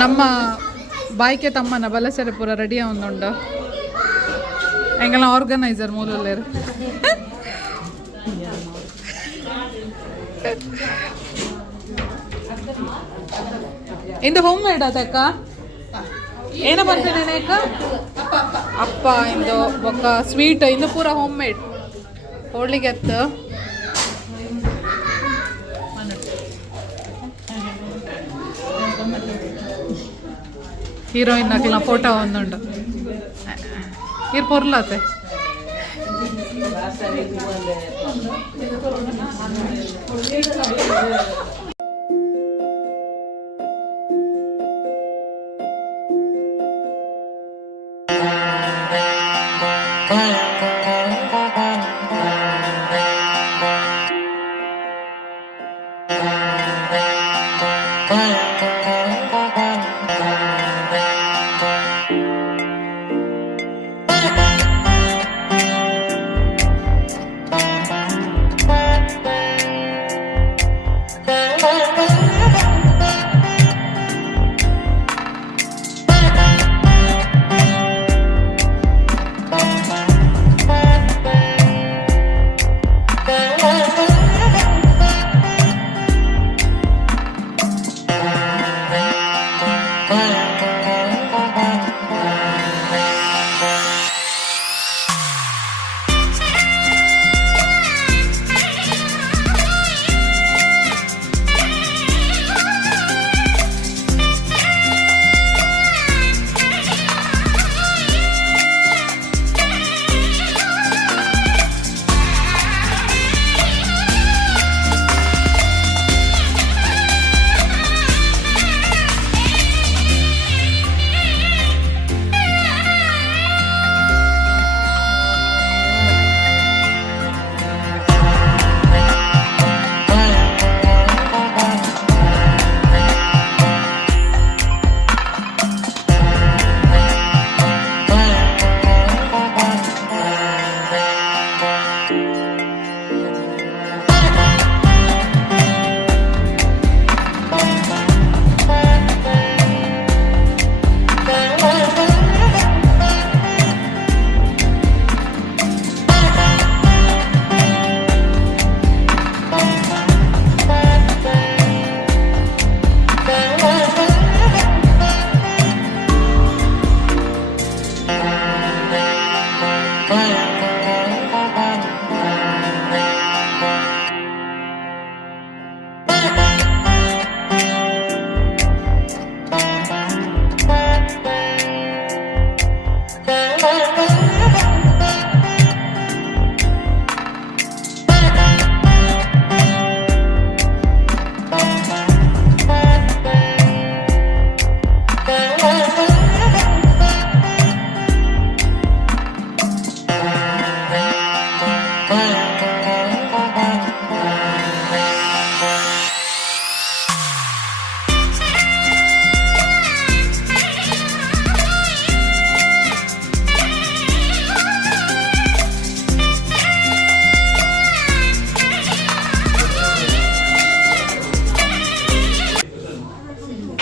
ನಮ್ಮ ಬಾಯ್ಕೆ ತಮ್ಮನ ಬಲಸೆರೆ ಪೂರ ರೆಡಿ ಆವೊಂದುಂಡು ಎಂಗೆಲ್ಲ ಆರ್ಗನೈಸರ್ ಮೂಲಲ್ಲೇರು ಇಂದು ಹೋಮ್ ಮೇಡ್ ಅದಕ್ಕ ಏನ ಬರ್ತೇನೆ ಅಕ್ಕ ಅಪ್ಪ ಇಂದು ಬೊಕ್ಕ ಸ್ವೀಟ್ ಇಂದು ಪೂರ ಹೋಮ್ ಮೇಡ್ ಹೋಳಿಗೆ ಎತ್ತು ಹೀರೋಯಿನ್ ಹಾಕಲ ಫೋಟೋ ಒಂದುಂಡು ಇರ್ ಪೊರ್ಲಾತೆ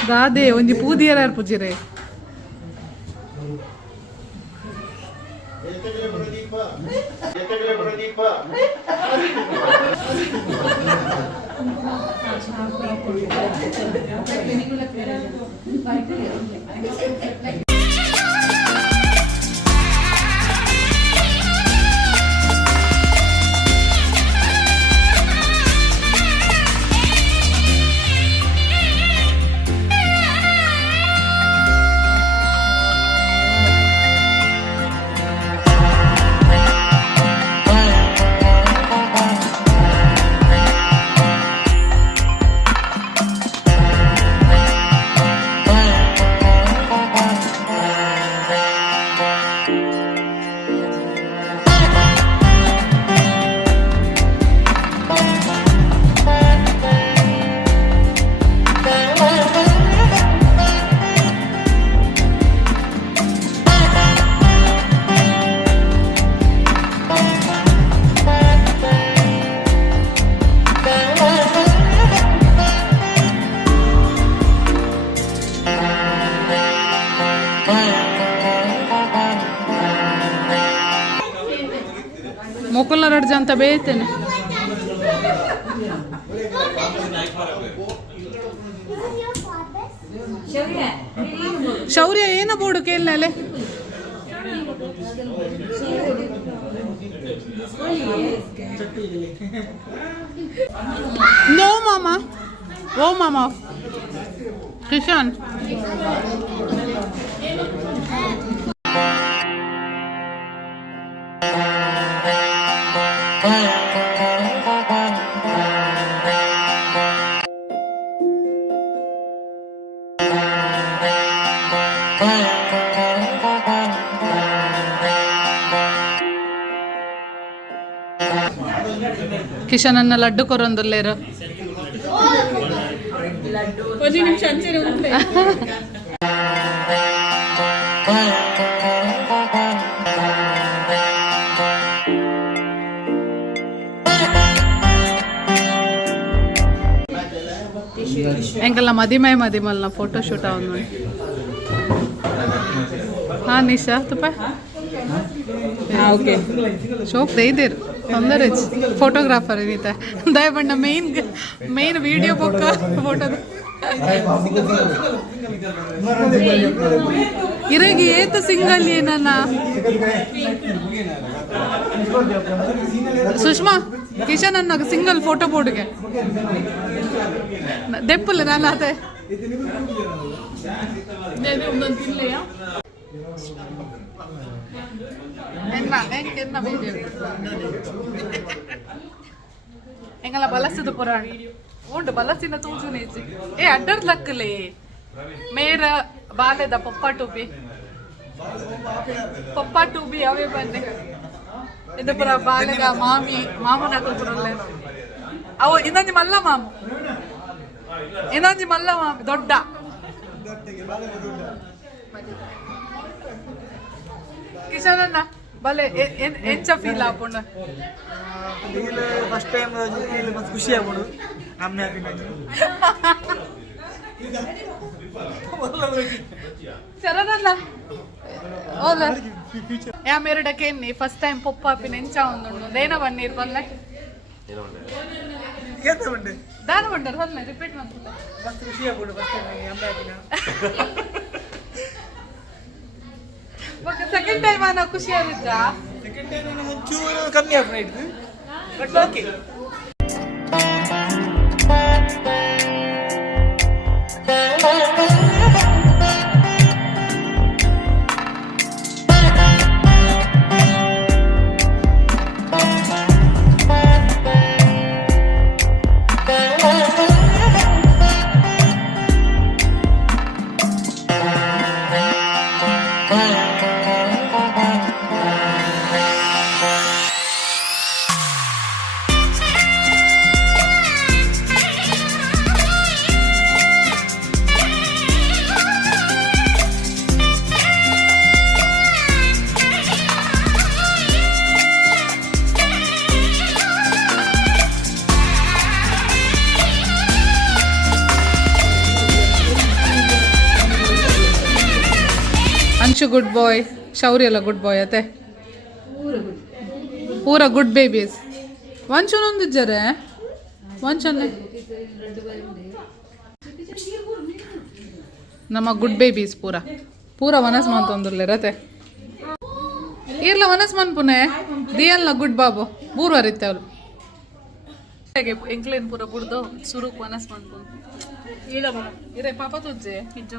ದಾದೆ ಒಂಜಿ ಪೂದಿಯರ ಪೂಜಿರೆ ಕರಡ್ಜ ಅಂತ ಬೇಯ್ತೇನೆ. ಶೌರ್ಯ ಏನ ಬೋಡು ಕೇಳಲೆ ನೋ ಮಾಮಾ ಓ ಮಾಮಾ ಕಿಶನ್ ಕಿಶನನ್ನ ಲಡ್ಡು ಕೊರೊಂದುಲ್ಲೇರು ಒಂದು ನಿಮಿಷ ಅಂಚೆನೆ ಉಂಟೆ ಎಂಕಲ್ನ ಮದಿಮಲ್ನ ಫೋಟೋ ಶೂಟ್ ಅವನು ಹಾ ನಿಶಾ ತುಪ್ಪ ಓಕೆ ಶೋಕ್ ದೈದೇರು ತೊಂದರೆ ಫೋಟೋಗ್ರಾಫರ್ ಇದೀತ ದಯಬಣ್ಣ ಮೇನ್ ವಿಡಿಯೋ ಬೊಕ್ಕ ಫೋಟೋದ ಇರಗಿ ಏತ ಸಿಂಗಲ್ ಏನನ್ನ ಸುಷ್ಮಾ ಕಿಶನ್ ಅನ್ನ ಸಿಂಗಲ್ ಫೋಟೋ ಬೋರ್ಡ್ಗೆ ದೆಪ್ಪಲ್ಲ ನಾನು ಅದೇ ಒಂದೊಂದು ತಿನ್ಲೆಯಾ ಎಂಗಲ ಬಲಸದ ಪುರಾಣ ಉಂಡು ಬಲಸಿನ ತೂಜುನೆ ಏ ಅಡ್ಡರ್ ಲಕ್ಕಲೆ ಮೇರ ಬಾಲೆದ ಪಪ್ಪ ಟೂಬಿ ಅವೇ ಬಂದೆ ಇದು ಪುರ ಬಾಲೆಗ ಮಾಮನ ಪುರಲ್ಲ ಅವ ಇನ್ನೊಂದು ಮಲ್ಲ ಮಾಮು ದೊಡ್ಡ ಕಿಶನನ್ನ ಬಲೆ ಎಂಚ ಫೀಲ್ ಆಪುಂಡ ಫಸ್ಟ್ ಟೈಮ್ ಖುಷಿ ಆಗ್ಬೋದು ಆಮ್ನೆ ಚರನಲ್ಲ ಓಲ ಯಾ ಮೇರಡಕ್ಕೆ ಎನ್ನಿ ಫಸ್ಟ್ ಟೈಮ್ ಪೊಪ್ಪ ಆಪಿನ ಎಂಚ ಒಂದುಂಡು ದೇನ ಬನ್ನೀರ್ ಬಲ್ಲೆ ದಾನ ಬಂಡರ್ ಹೊಲ್ಲೆ ರಿಪೀಟ್ ಮಾಡ್ತಿಲ್ಲ ಫಸ್ಟ್ ಖುಷಿ ಆಗ್ಬೋದು ಫಸ್ಟ್ ಟೈಮ್ ಆಮ್ನೆ ಆಪಿನ ಸೆಕೆಂಡ್ ಟೈಮ್ ನಾವು ಖುಷಿ ಆಗಿದ್ರಾ ಸೆಕೆಂಡ್ ಟೈಮ್ ಒಂಚೂರು ಕಮ್ಮಿ ಆಗ್ಬಿಟ್ಟು ಬಟ್ ಓಕೆ ಅಂಶು ಗುಡ್ ಬಾಯ್ ಶೌರ್ಯ ಎಲ್ಲ ಗುಡ್ ಬಾಯ್ ಅತ್ತೆ ಪೂರ ಗುಡ್ ಬೇಬೀಸ್ ವಂಚನೊಂದಿದ್ದಾರೆ ವಂಚನೆ ನಮ್ಮ ಗುಡ್ ಬೇಬೀಸ್ ಪೂರ ವನಸ್ ಮಂತೊಂದಿರತ್ತೆ ಇರ್ಲ ವನಸ್ ಮನ್ ಪುನೆ ದಿಯಲ್ನ ಗುಡ್ ಬಾಬು ಬೂರ್ವರಿತ್ತೆ ಅವಳು ಎಂಕ್ಲೇನ್ ಪೂರ ಬುಡ್ದು ಸುರುಕ್ ವನಸ್ ಮನ್ ಪುನ್ ಇಲ್ಲ ಬಲ ಇರೇ ಪಾಪ ತುಜ್ಜೆ ಪಿಜ್ಜ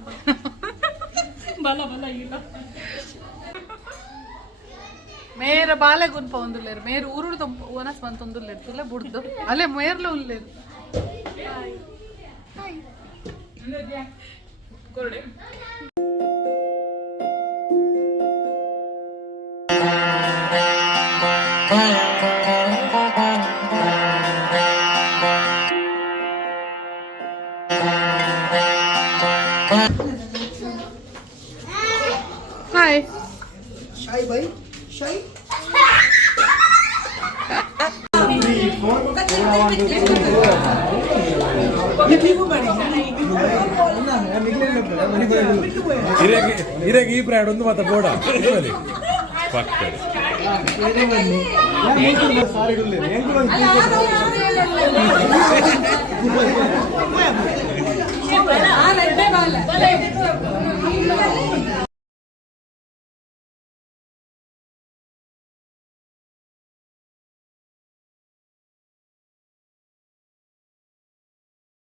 ಬಲ ಇಲ್ಲ ಮೇರ ಬಾಲೆ ಗುನ್ಪ ಒಂದುಲ್ಲೇರು ಮೇರು ಊರುಡ್ದು ವನಸ್ ಮಂತೊಂದುಲ್ಲೇರು ತುಲ್ಲ ಬುಡ್ದು ಅಲ್ಲೇ ಮೇರ್ಲು ಉಲ್ಲೇರು ಕೊರಡೆ ಹಾಯ್ ಶಾಯ್ ಬೈ ಶಾಯ್ ಇರಗೆ ಈ ಬ್ರ್ಯಾಂಡ್ ಒಂದು ಮಾತ್ರ ಬೋಡ ಪಕ್ಕ ಆ ರೆಡ್ಡೆ ಬಾಲ